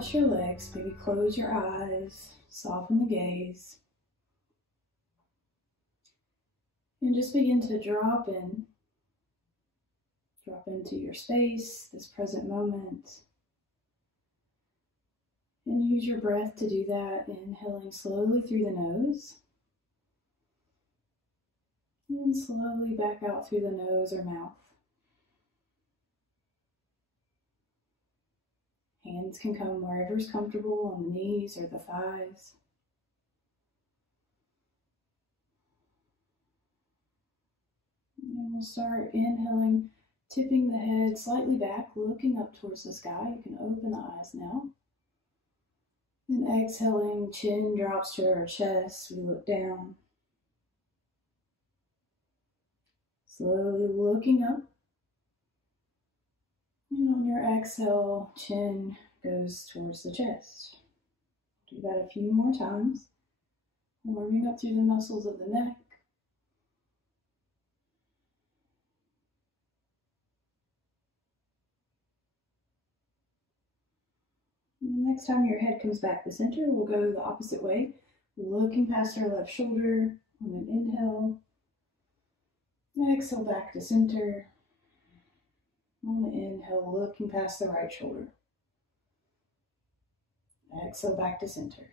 cross your legs, maybe close your eyes, soften the gaze. And just begin to drop into your space, this present moment. And use your breath to do that, inhaling slowly through the nose. And slowly back out through the nose or mouth. Hands can come wherever's comfortable, on the knees or the thighs. And we'll start inhaling, tipping the head slightly back, looking up towards the sky. You can open the eyes now. And exhaling, chin drops to our chest. We look down. Slowly looking up. And on your exhale, chin goes towards the chest. Do that a few more times. Warming up through the muscles of the neck. And the next time your head comes back to center, we'll go the opposite way, looking past our left shoulder on an inhale. Exhale back to center. On the inhale, looking past the right shoulder. Exhale back to center.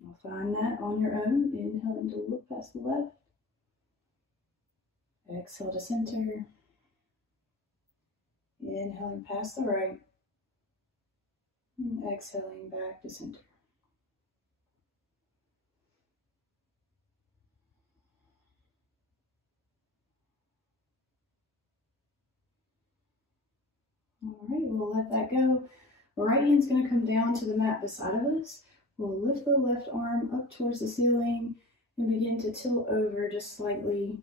You'll find that on your own. Inhaling to look past the left. Exhale to center. Inhaling past the right. And exhaling back to center. All right, we'll let that go. Right hand's going to come down to the mat beside of us. We'll lift the left arm up towards the ceiling and begin to tilt over just slightly.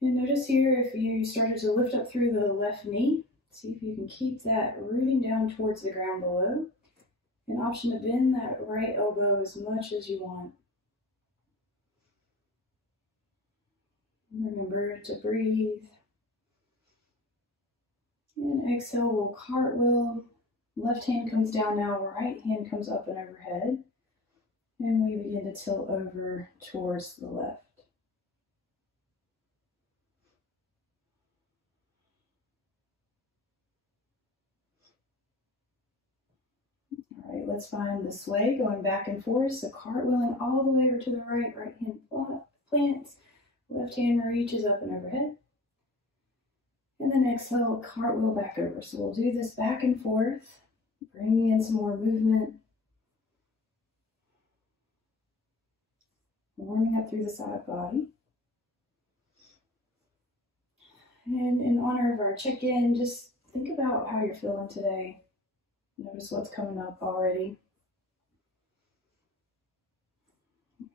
And notice here if you started to lift up through the left knee, see if you can keep that rooting down towards the ground below. An option to bend that right elbow as much as you want. Remember to breathe. And exhale, we'll cartwheel. Left hand comes down now, right hand comes up and overhead. And we begin to tilt over towards the left. All right, let's find the sway going back and forth. So cartwheeling all the way over to the right, right hand plants, left hand reaches up and overhead. And then exhale, cartwheel back over. So we'll do this back and forth, bringing in some more movement. Warming up through the side body. And in honor of our check-in, just think about how you're feeling today. Notice what's coming up already.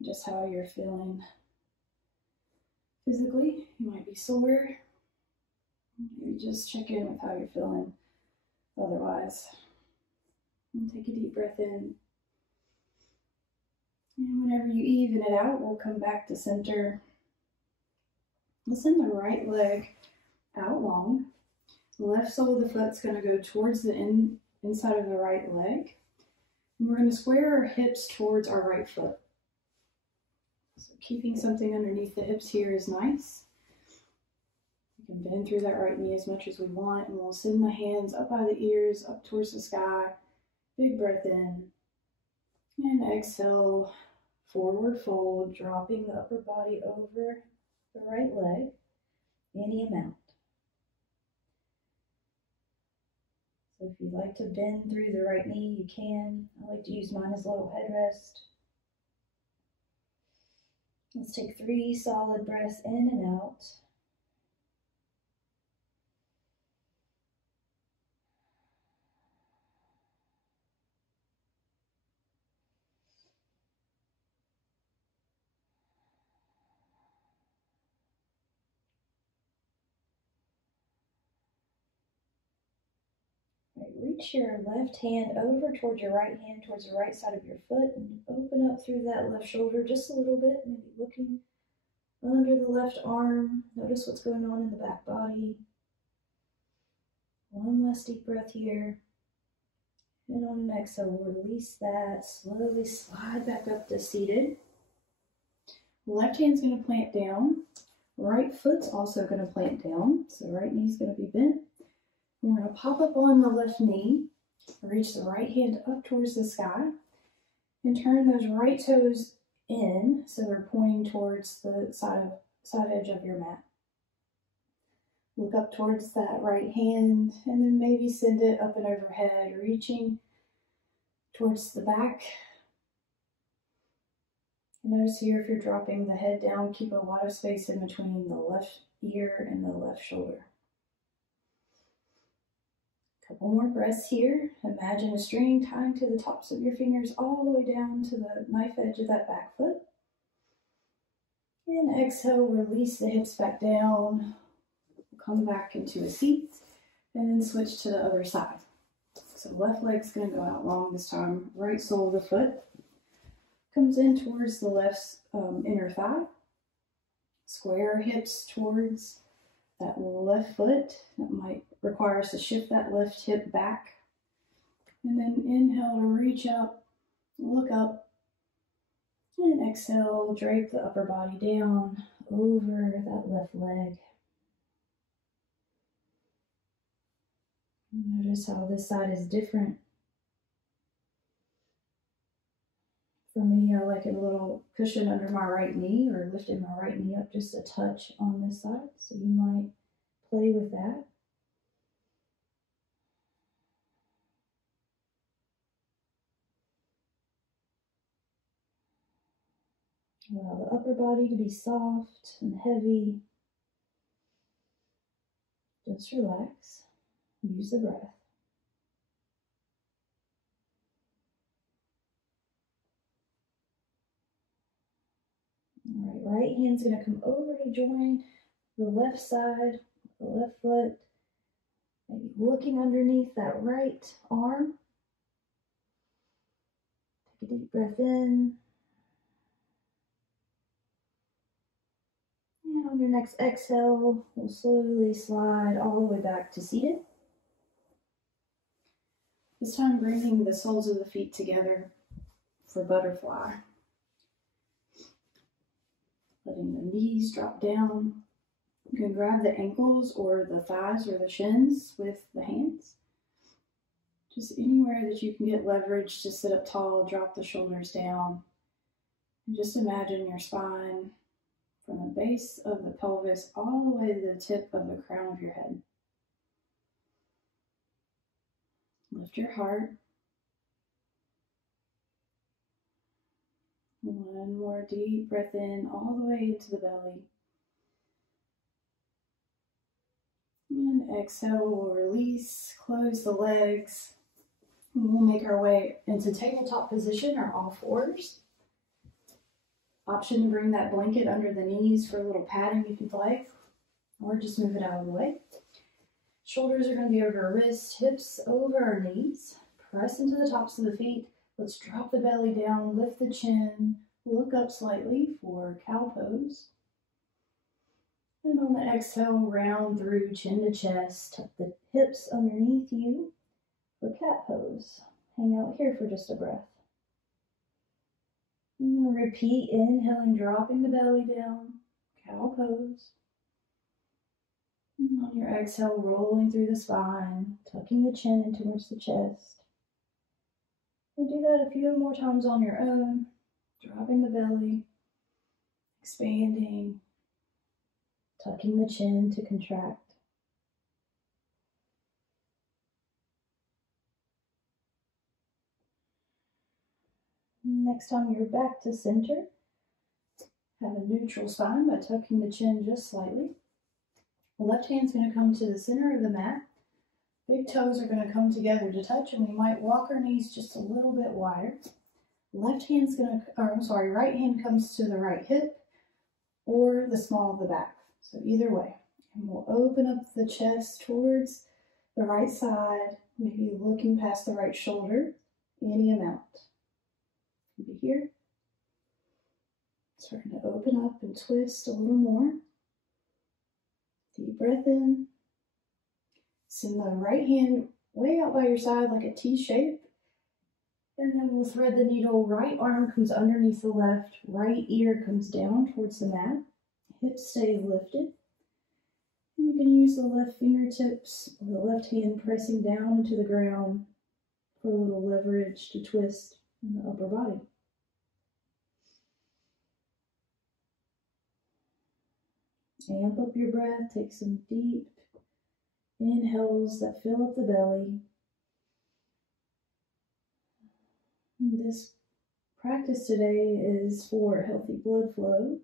Just how you're feeling physically. You might be sore. Maybe just check in with how you're feeling otherwise. And take a deep breath in. And whenever you even it out, we'll come back to center. We'll send the right leg out long. The left sole of the foot's going to go towards the inside of the right leg. And we're going to square our hips towards our right foot. So keeping something underneath the hips here is nice. We can bend through that right knee as much as we want, and we'll send the hands up by the ears, up towards the sky. Big breath in. And exhale, forward fold, dropping the upper body over the right leg, any amount. So if you'd like to bend through the right knee, you can. I like to use mine as a little headrest. Let's take 3 solid breaths in and out. Reach your left hand over towards your right hand, towards the right side of your foot, and open up through that left shoulder just a little bit, maybe looking under the left arm. Notice what's going on in the back body. One last deep breath here. And on an exhale, release that. Slowly slide back up to seated. Left hand's going to plant down. Right foot's also going to plant down. So right knee's going to be bent. We're going to pop up on the left knee. Reach the right hand up towards the sky. And turn those right toes in so they're pointing towards the side edge of your mat. Look up towards that right hand and then maybe send it up and overhead, reaching towards the back. Notice here if you're dropping the head down, keep a lot of space in between the left ear and the left shoulder. Couple more breaths here. Imagine a string tying to the tops of your fingers all the way down to the knife edge of that back foot. And exhale, release the hips back down. Come back into a seat and then switch to the other side. So left leg's going to go out long this time. Right sole of the foot comes in towards the left inner thigh. Square hips towards that left foot. That might require us to shift that left hip back. And then inhale to reach up, look up, and exhale, drape the upper body down over that left leg. Notice how this side is different. For me, I like a little cushion under my right knee or lifting my right knee up just a touch on this side. So you might play with that. Allow the upper body to be soft and heavy. Just relax. Use the breath. All right, right hand's going to come over to join the left side, the left foot. Maybe looking underneath that right arm. Take a deep breath in. And on your next exhale, we'll slowly slide all the way back to seated. This time bringing the soles of the feet together for butterfly. Letting the knees drop down. You can grab the ankles or the thighs or the shins with the hands. Just anywhere that you can get leverage to sit up tall, drop the shoulders down. And just imagine your spine from the base of the pelvis all the way to the tip of the crown of your head. Lift your heart. One more deep breath in all the way into the belly. And exhale, we'll release, close the legs. And we'll make our way into tabletop position or all fours. Option to bring that blanket under the knees for a little padding if you'd like, or just move it out of the way. Shoulders are going to be over our wrists, hips over our knees. Press into the tops of the feet. Let's drop the belly down, lift the chin, look up slightly for cow pose. And on the exhale, round through chin to chest. Tuck the hips underneath you for cat pose. Hang out here for just a breath. And repeat, inhaling, dropping the belly down, cow pose. And on your exhale, rolling through the spine, tucking the chin in towards the chest. And do that a few more times on your own, dropping the belly, expanding, tucking the chin to contract. Next time you're back to center, have a neutral spine by tucking the chin just slightly. The left hand's going to come to the center of the mat. Big toes are going to come together to touch, and we might walk our knees just a little bit wider. Right hand comes to the right hip or the small of the back. So either way. And we'll open up the chest towards the right side, maybe looking past the right shoulder, any amount. Maybe here. Starting to open up and twist a little more. Deep breath in. Send the right hand way out by your side like a T shape. And then we'll thread the needle. Right arm comes underneath the left, right ear comes down towards the mat. Hips stay lifted. And you can use the left fingertips or the left hand pressing down into the ground for a little leverage to twist in the upper body. Amp up your breath. Take some deep inhales that fill up the belly. This practice today is for healthy blood flow.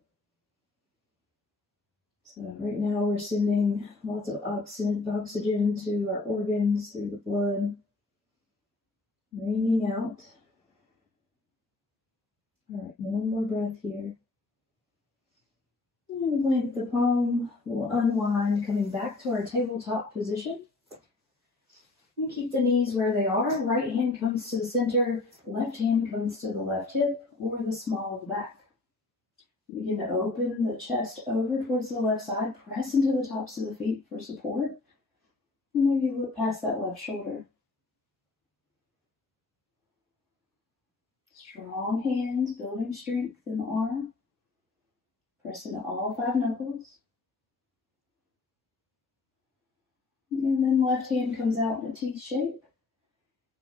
So right now we're sending lots of oxygen to our organs through the blood, wringing out. All right, one more breath here. And plant the palm, we'll unwind, coming back to our tabletop position. You keep the knees where they are. Right hand comes to the center, left hand comes to the left hip or the small of the back. Begin to open the chest over towards the left side. Press into the tops of the feet for support. And maybe look past that left shoulder. Strong hands, building strength in the arm. Press into all 5 knuckles. And then left hand comes out in a T shape.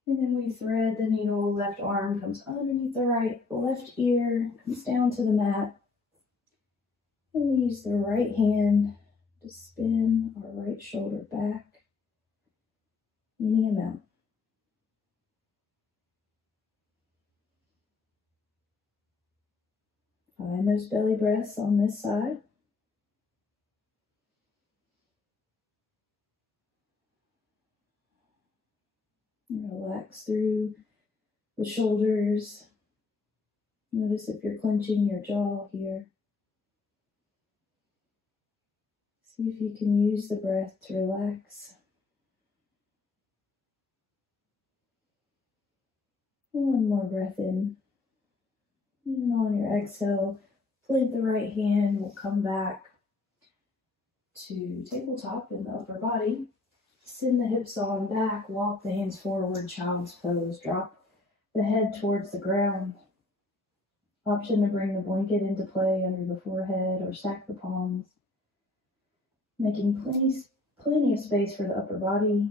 And then we thread the needle. Left arm comes underneath the right. Left ear comes down to the mat. And we use the right hand to spin our right shoulder back any amount. Find those belly breaths on this side. Relax through the shoulders. Notice if you're clenching your jaw here. See if you can use the breath to relax. One more breath in. And on your exhale, plant the right hand. We'll come back to tabletop in the upper body. Send the hips on back, walk the hands forward, child's pose. Drop the head towards the ground. Option to bring the blanket into play under the forehead or stack the palms. Making plenty of space for the upper body.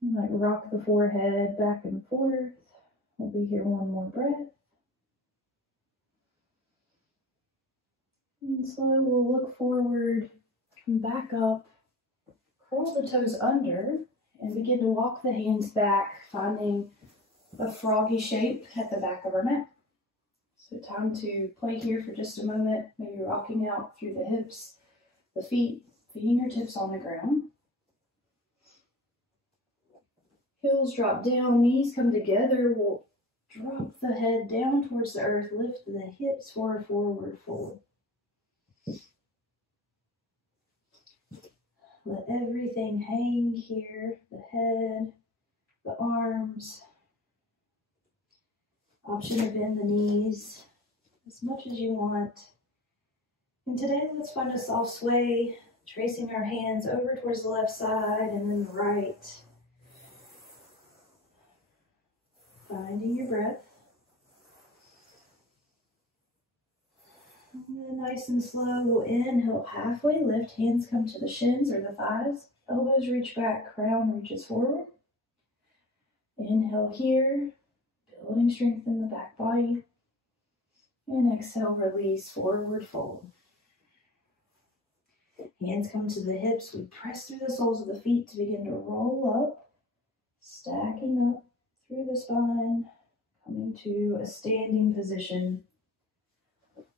You might rock the forehead back and forth. We'll be here one more breath. And slow, we'll look forward, come back up, curl the toes under, and begin to walk the hands back, finding a froggy shape at the back of our mat. So time to play here for just a moment, maybe rocking out through the hips, the feet, fingertips on the ground. Heels drop down, knees come together. We'll drop the head down towards the earth, lift the hips forward, fold. Let everything hang here, the head, the arms. Option to bend the knees as much as you want. And today, let's find a soft sway, tracing our hands over towards the left side and then the right. Finding your breath. And then nice and slow, we'll inhale, halfway lift, hands come to the shins or the thighs. Elbows reach back, crown reaches forward. Inhale here. Building strength in the back body. And exhale, release, forward fold. Hands come to the hips. We press through the soles of the feet to begin to roll up. Stacking up through the spine. Coming to a standing position.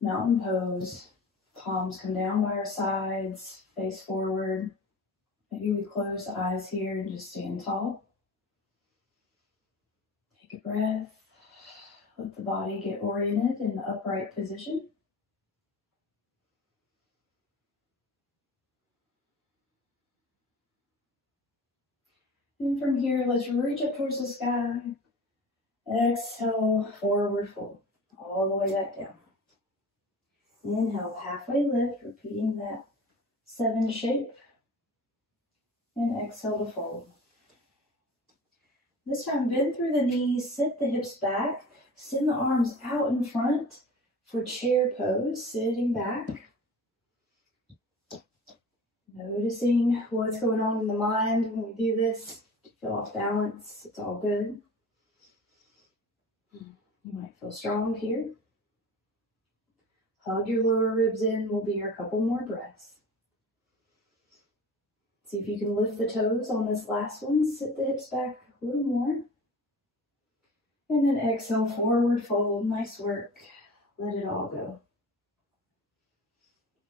Mountain pose. Palms come down by our sides. Face forward. Maybe we close the eyes here and just stand tall. Take a breath. Let the body get oriented in the upright position. And from here, let's reach up towards the sky. Exhale, forward fold, all the way back down. Inhale, halfway lift, repeating that 7 shape. And exhale to fold. This time, bend through the knees, sit the hips back, send the arms out in front for chair pose, sitting back. Noticing what's going on in the mind when we do this. If you feel off balance, it's all good. You might feel strong here. Hug your lower ribs in. We'll be here a couple more breaths. See if you can lift the toes on this last one. Sit the hips back a little more. And then exhale, forward fold. Nice work. Let it all go.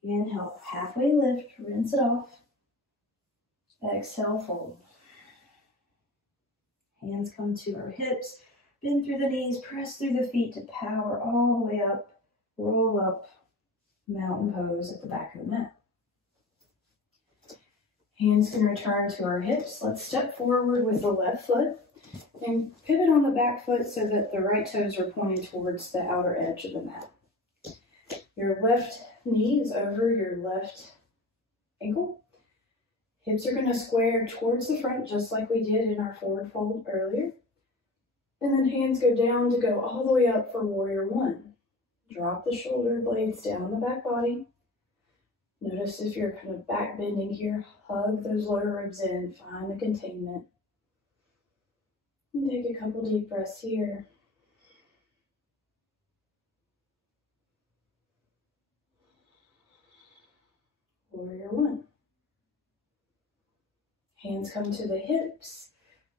Inhale, halfway lift, rinse it off. Exhale, fold. Hands come to our hips. Bend through the knees, press through the feet to power all the way up. Roll up, mountain pose at the back of the mat. Hands can return to our hips. Let's step forward with the left foot and pivot on the back foot so that the right toes are pointing towards the outer edge of the mat. Your left knee is over your left ankle. Hips are going to square towards the front just like we did in our forward fold earlier. And then hands go down to go all the way up for warrior one. Drop the shoulder blades down the back body. Notice if you're kind of back bending here, hug those lower ribs in, find the containment. And take a couple deep breaths here. Warrior one. Hands come to the hips.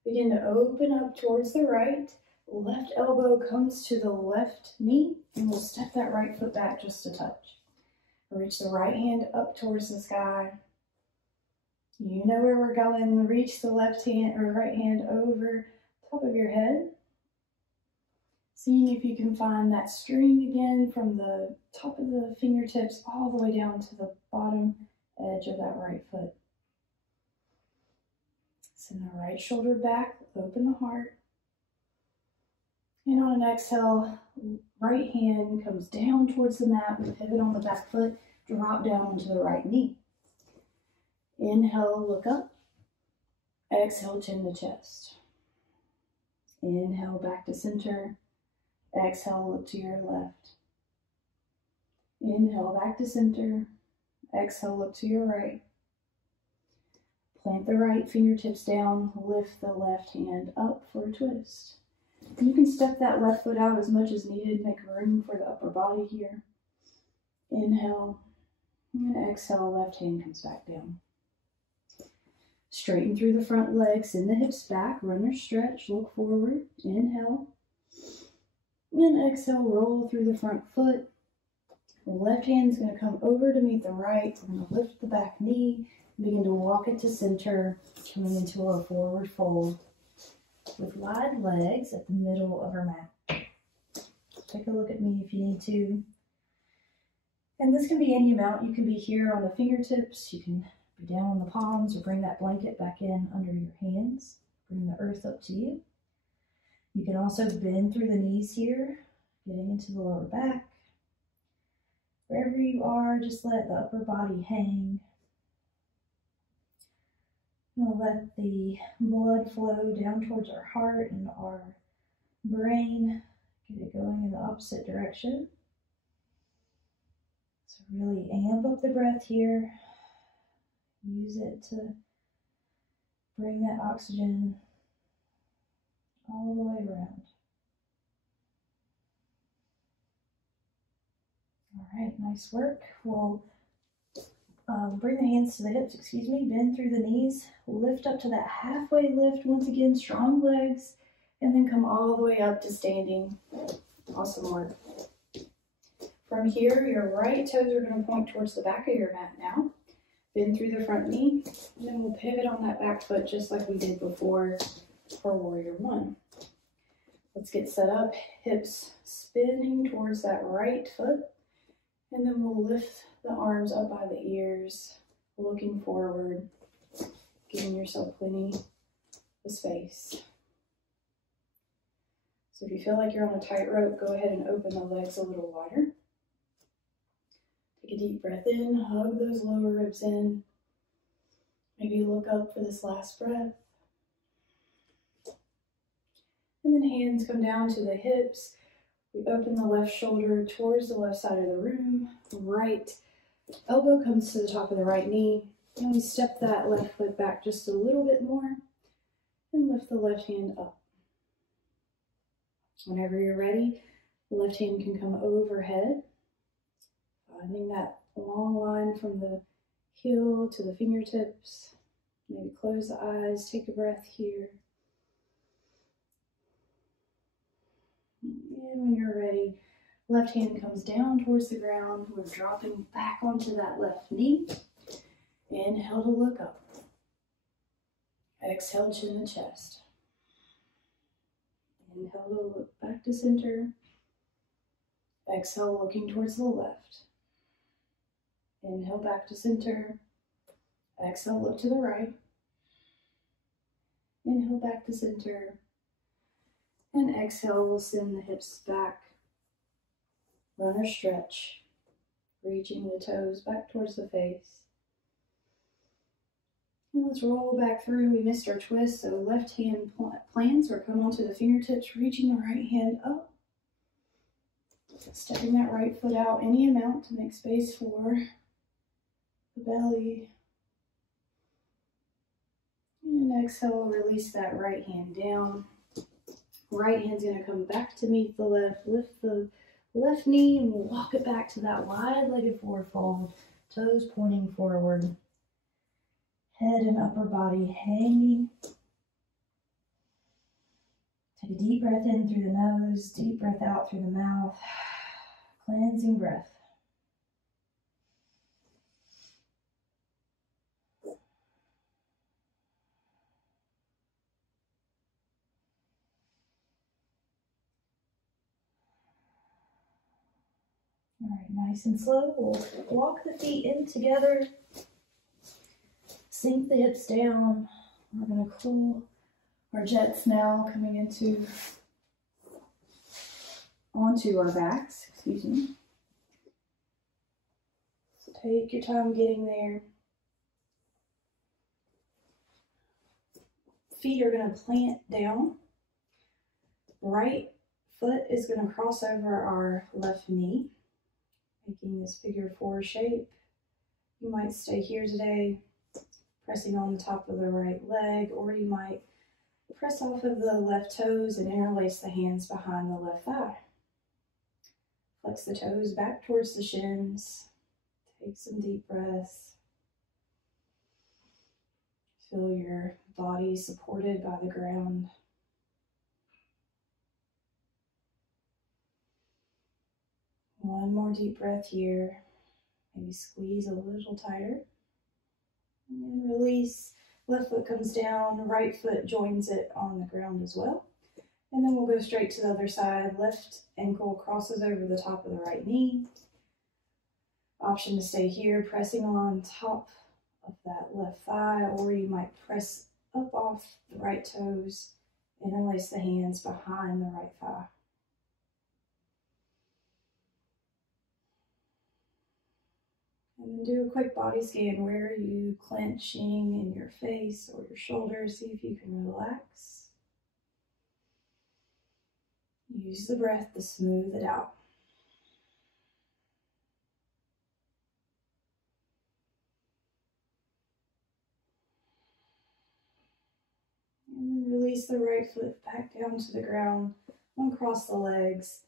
Begin to open up towards the right. Left elbow comes to the left knee, and we'll step that right foot back just a touch. Reach the right hand up towards the sky. You know where we're going. Reach the left hand or right hand over top of your head. Seeing if you can find that string again from the top of the fingertips all the way down to the bottom edge of that right foot. Send the right shoulder back, open the heart. And on an exhale, right hand comes down towards the mat. We pivot on the back foot, drop down onto the right knee. Inhale, look up. Exhale, chin to chest. Inhale, back to center. Exhale, look to your left. Inhale, back to center. Exhale, look to your right. Plant the right fingertips down, lift the left hand up for a twist. You can step that left foot out as much as needed, make room for the upper body here. Inhale, and exhale, left hand comes back down. Straighten through the front legs, send the hips back, runner stretch, look forward. Inhale, and exhale, roll through the front foot. The left hand's going to come over to meet the right. We're going to lift the back knee, begin to walk it to center, coming into our forward fold with wide legs at the middle of our mat. Take a look at me if you need to. And this can be any amount. You can be here on the fingertips. You can be down on the palms or bring that blanket back in under your hands. Bring the earth up to you. You can also bend through the knees here, getting into the lower back. Wherever you are, just let the upper body hang. We'll let the blood flow down towards our heart and our brain. Get it going in the opposite direction. So really amp up the breath here. Use it to bring that oxygen all the way around. All right, nice work. We'll bring the hands to the hips, bend through the knees, lift up to that halfway lift, once again, strong legs, and then come all the way up to standing. Awesome work. From here, your right toes are going to point towards the back of your mat now. Bend through the front knee, and then we'll pivot on that back foot just like we did before for warrior one. Let's get set up, hips spinning towards that right foot, and then we'll lift the arms up by the ears, looking forward, giving yourself plenty of space. So if you feel like you're on a tightrope, go ahead and open the legs a little wider. Take a deep breath in, hug those lower ribs in. Maybe look up for this last breath. And then hands come down to the hips. We open the left shoulder towards the left side of the room. Right elbow comes to the top of the right knee. And we step that left foot back just a little bit more and lift the left hand up. Whenever you're ready, the left hand can come overhead, finding that long line from the heel to the fingertips. Maybe close the eyes, take a breath here. And when you're ready, left hand comes down towards the ground. We're dropping back onto that left knee. Inhale to look up. Exhale, chin to chest. Inhale to look back to center. Exhale, looking towards the left. Inhale back to center. Exhale, look to the right. Inhale back to center. And exhale, we'll send the hips back. Runner stretch. Reaching the toes back towards the face. And let's roll back through. We missed our twist, so left hand plants or come onto the fingertips, reaching the right hand up. Stepping that right foot out any amount to make space for the belly. And exhale, release that right hand down. Right hand's going to come back to meet the left. Lift the left knee and we'll walk it back to that wide-legged forward fold. Toes pointing forward. Head and upper body hanging. Take a deep breath in through the nose, deep breath out through the mouth. Cleansing breath. All right, nice and slow. We'll walk the feet in together. Sink the hips down. We're going to cool our jets now, coming onto our backs, excuse me. So take your time getting there. Feet are going to plant down. Right foot is going to cross over our left knee, making this figure four shape. You might stay here today, pressing on the top of the right leg, or you might press off of the left toes and interlace the hands behind the left thigh. Flex the toes back towards the shins. Take some deep breaths. Feel your body supported by the ground. One more deep breath here. Maybe squeeze a little tighter. And then release. Left foot comes down, right foot joins it on the ground as well. And then we'll go straight to the other side. Left ankle crosses over the top of the right knee. Option to stay here, pressing on top of that left thigh, or you might press up off the right toes, interlace the hands behind the right thigh. And then do a quick body scan. Where are you clenching in your face or your shoulders? See if you can relax. Use the breath to smooth it out. And then release the right foot back down to the ground. Uncross the legs.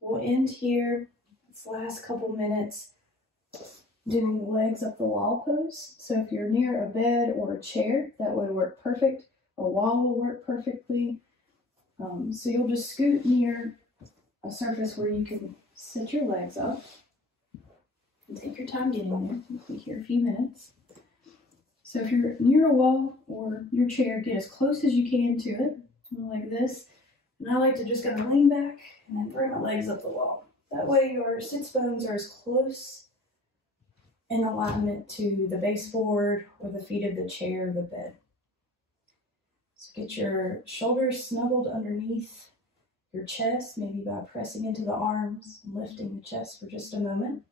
We'll end here. This last couple minutes doing the legs up the wall pose. So if you're near a bed or a chair, that would work perfect. A wall will work perfectly. So you'll just scoot near a surface where you can set your legs up. And take your time getting there. We'll be here a few minutes. So if you're near a wall or your chair, get as close as you can to it, like this. And I like to just kind of lean back and then bring my legs up the wall. That way your sits bones are as close in alignment to the baseboard or the feet of the chair or the bed. So get your shoulders snuggled underneath your chest, maybe by pressing into the arms and lifting the chest for just a moment.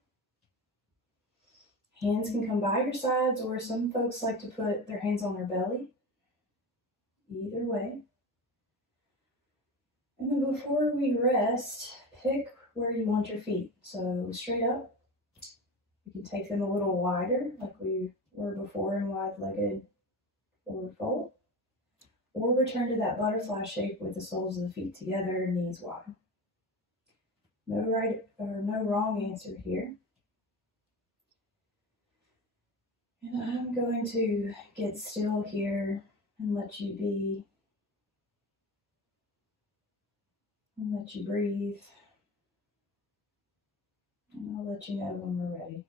Hands can come by your sides, or some folks like to put their hands on their belly. Either way. And then before we rest, pick where you want your feet. So straight up. You can take them a little wider, like we were before in wide-legged forward fold. Or return to that butterfly shape with the soles of the feet together, knees wide. No right or no wrong answer here. And I'm going to get still here and let you be, and let you breathe. And I'll let you know when we're ready.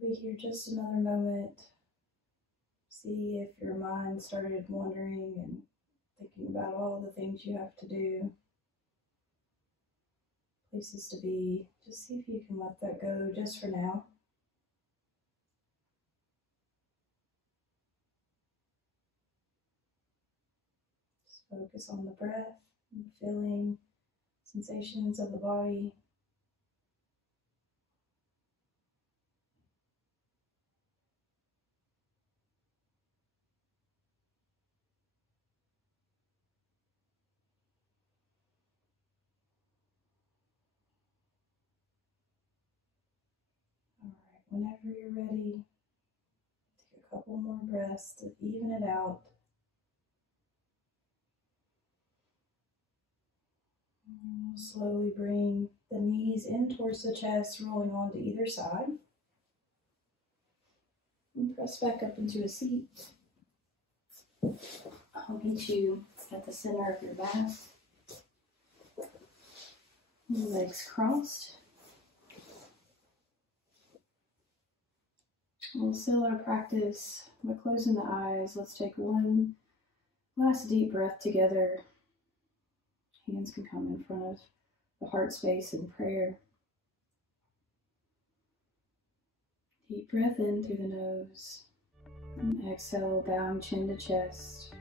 We'll be here just another moment. See if your mind started wandering and thinking about all the things you have to do, places to be. Just see if you can let that go just for now. Just focus on the breath and the feeling, sensations of the body. All right, whenever you're ready, take a couple more breaths to even it out. And we'll slowly bring the knees in towards the chest, rolling onto either side. And press back up into a seat. I'll meet you at the center of your mat. Legs crossed. We'll seal our practice by closing the eyes. Let's take one last deep breath together. Hands can come in front of the heart space in prayer. Deep breath in through the nose. And exhale, bowing chin to chest.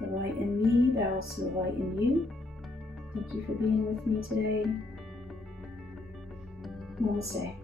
The light in me, that also the light in you. Thank you for being with me today. Namaste.